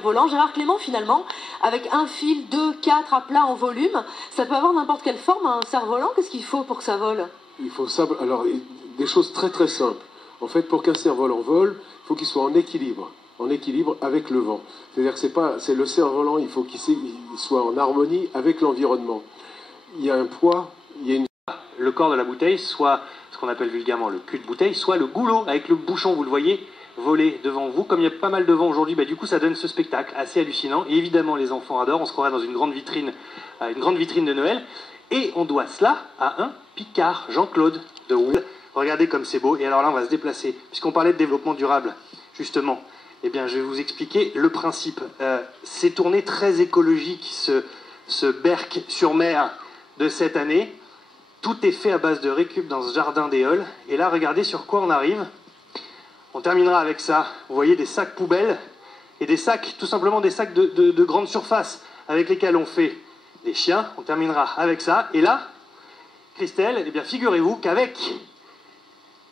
cerf-volant. Gérard Clément, finalement, avec un fil, 2, 4 à plat en volume, ça peut avoir n'importe quelle forme, un cerf-volant. Qu'est-ce qu'il faut pour que ça vole? Il faut ça, alors des choses très très simples. En fait, pour qu'un cerf-volant vole, il faut qu'il soit en équilibre avec le vent. C'est-à-dire que c'est le cerf-volant, il faut qu'il soit en harmonie avec l'environnement. Il y a un poids, il y a une... Le corps de la bouteille, soit ce qu'on appelle vulgairement le cul de bouteille, soit le goulot avec le bouchon, vous le voyez, voler devant vous. Comme il y a pas mal de vent aujourd'hui, du coup ça donne ce spectacle assez hallucinant. Et évidemment les enfants adorent, on se croirait dans une grande vitrine de Noël. Et on doit cela à un Picard, Jean-Claude de Wood. Regardez comme c'est beau. Et alors là on va se déplacer, puisqu'on parlait de développement durable, justement. Eh bien, je vais vous expliquer le principe. Ces tournées très écologiques, ce Berck sur mer de cette année, tout est fait à base de récup dans ce jardin d'Éole. Et là, regardez sur quoi on arrive. On terminera avec ça. Vous voyez des sacs poubelles et des sacs, tout simplement des sacs de grande surface avec lesquels on fait des chiens. On terminera avec ça. Et là, Christelle, eh bien, figurez-vous qu'avec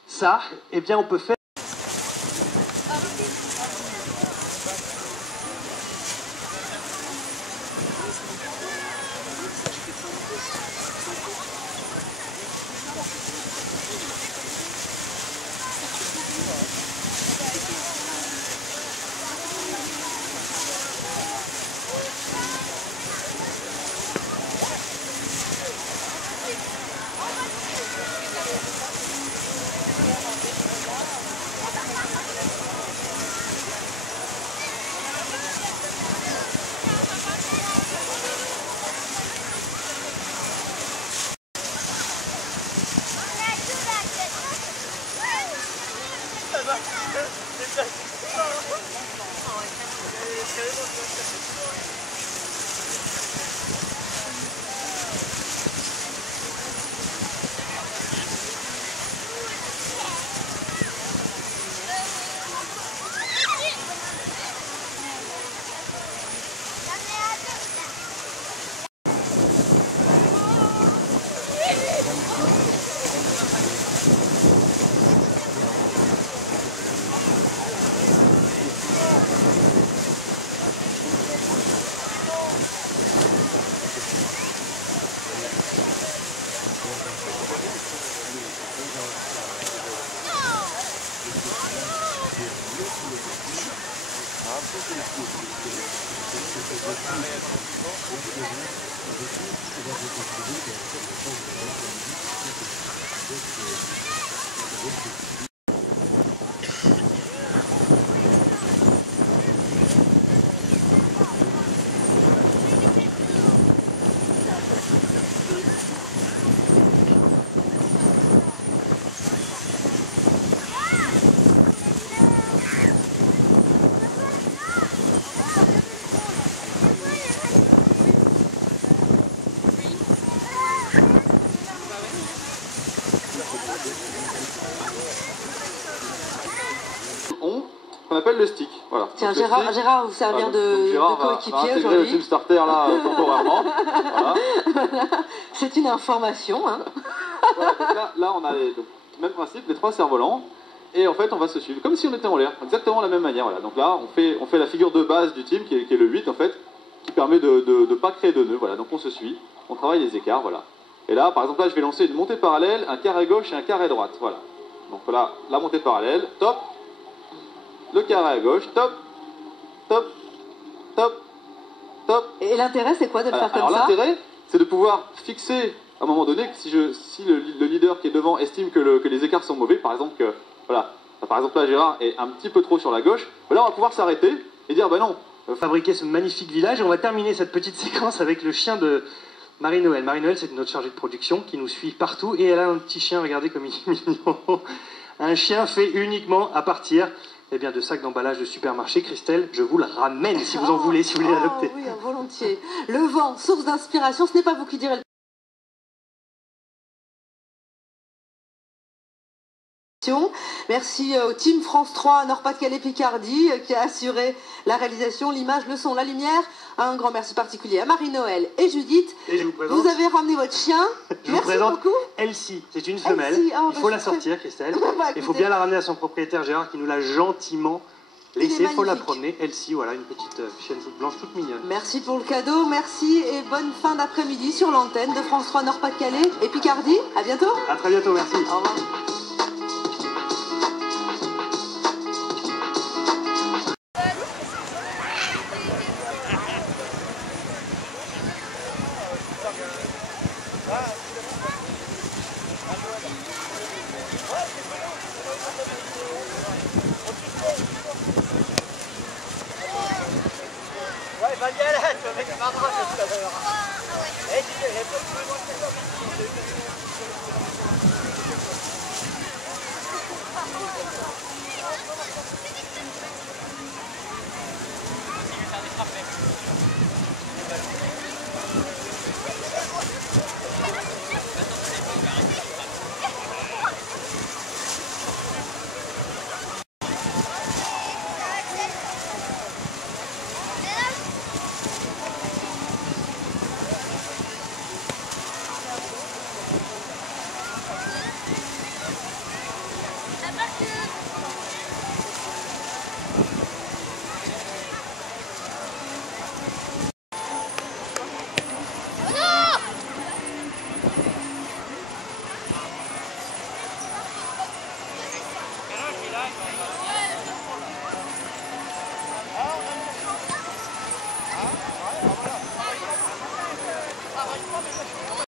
ça, eh bien, on peut faire... qu'on appelle le stick. Voilà. Tiens, donc, Gérard vous servir de coéquipier aujourd'hui. Le Team Starter là temporairement. Voilà. C'est une information. Hein. Voilà, là, on a même principe, les trois cerfs-volants. Et en fait, on va se suivre, comme si on était en l'air, exactement de la même manière. Voilà. Donc là, on fait la figure de base du team, qui est le 8 en fait, qui permet de ne pas créer de nœuds. Voilà. Donc on se suit, on travaille les écarts. Voilà. Et là, par exemple, là, je vais lancer une montée parallèle, un carré gauche et un carré droite. Voilà. Donc là, la montée parallèle, top. Le carré à gauche, top, top, top, top. Et l'intérêt, c'est quoi de le faire comme ça? Alors l'intérêt, c'est de pouvoir fixer, à un moment donné, que si le leader qui est devant estime que les écarts sont mauvais, par exemple, que, voilà, par exemple là, Gérard est un petit peu trop sur la gauche, là, on va pouvoir s'arrêter et dire, bah non. Fabriquer ce magnifique village, et on va terminer cette petite séquence avec le chien de Marie-Noël. Marie-Noël, c'est notre chargée de production qui nous suit partout, et elle a un petit chien, regardez comme il est mignon. Un chien fait uniquement à partir de sacs d'emballage de supermarché. Christelle, je vous le ramène si vous en voulez, si vous voulez l'adopter. Oui, volontiers. Le vent, source d'inspiration, ce n'est pas vous qui direz le... Merci au team France 3 Nord-Pas-de-Calais Picardie qui a assuré la réalisation, l'image, le son, la lumière. Un grand merci particulier à Marie-Noël et Judith. Et je vous présente... Vous avez ramené votre chien. Je vous présente Elsie. C'est une femelle. Il faut la sortir, Christelle. Il faut bien la ramener à son propriétaire Gérard qui nous l'a gentiment Laissez, il faut la magnifique. promener. Elsie, voilà, une petite chienne toute blanche, toute mignonne. Merci pour le cadeau, merci et bonne fin d'après-midi sur l'antenne de France 3 Nord-Pas-de-Calais et Picardie. À bientôt. À très bientôt, merci. Au revoir. Ouais, vas-y, allez, le mec m'a arraché tout à l'heure. Eh, dis-le, il y a pas de besoin de À partir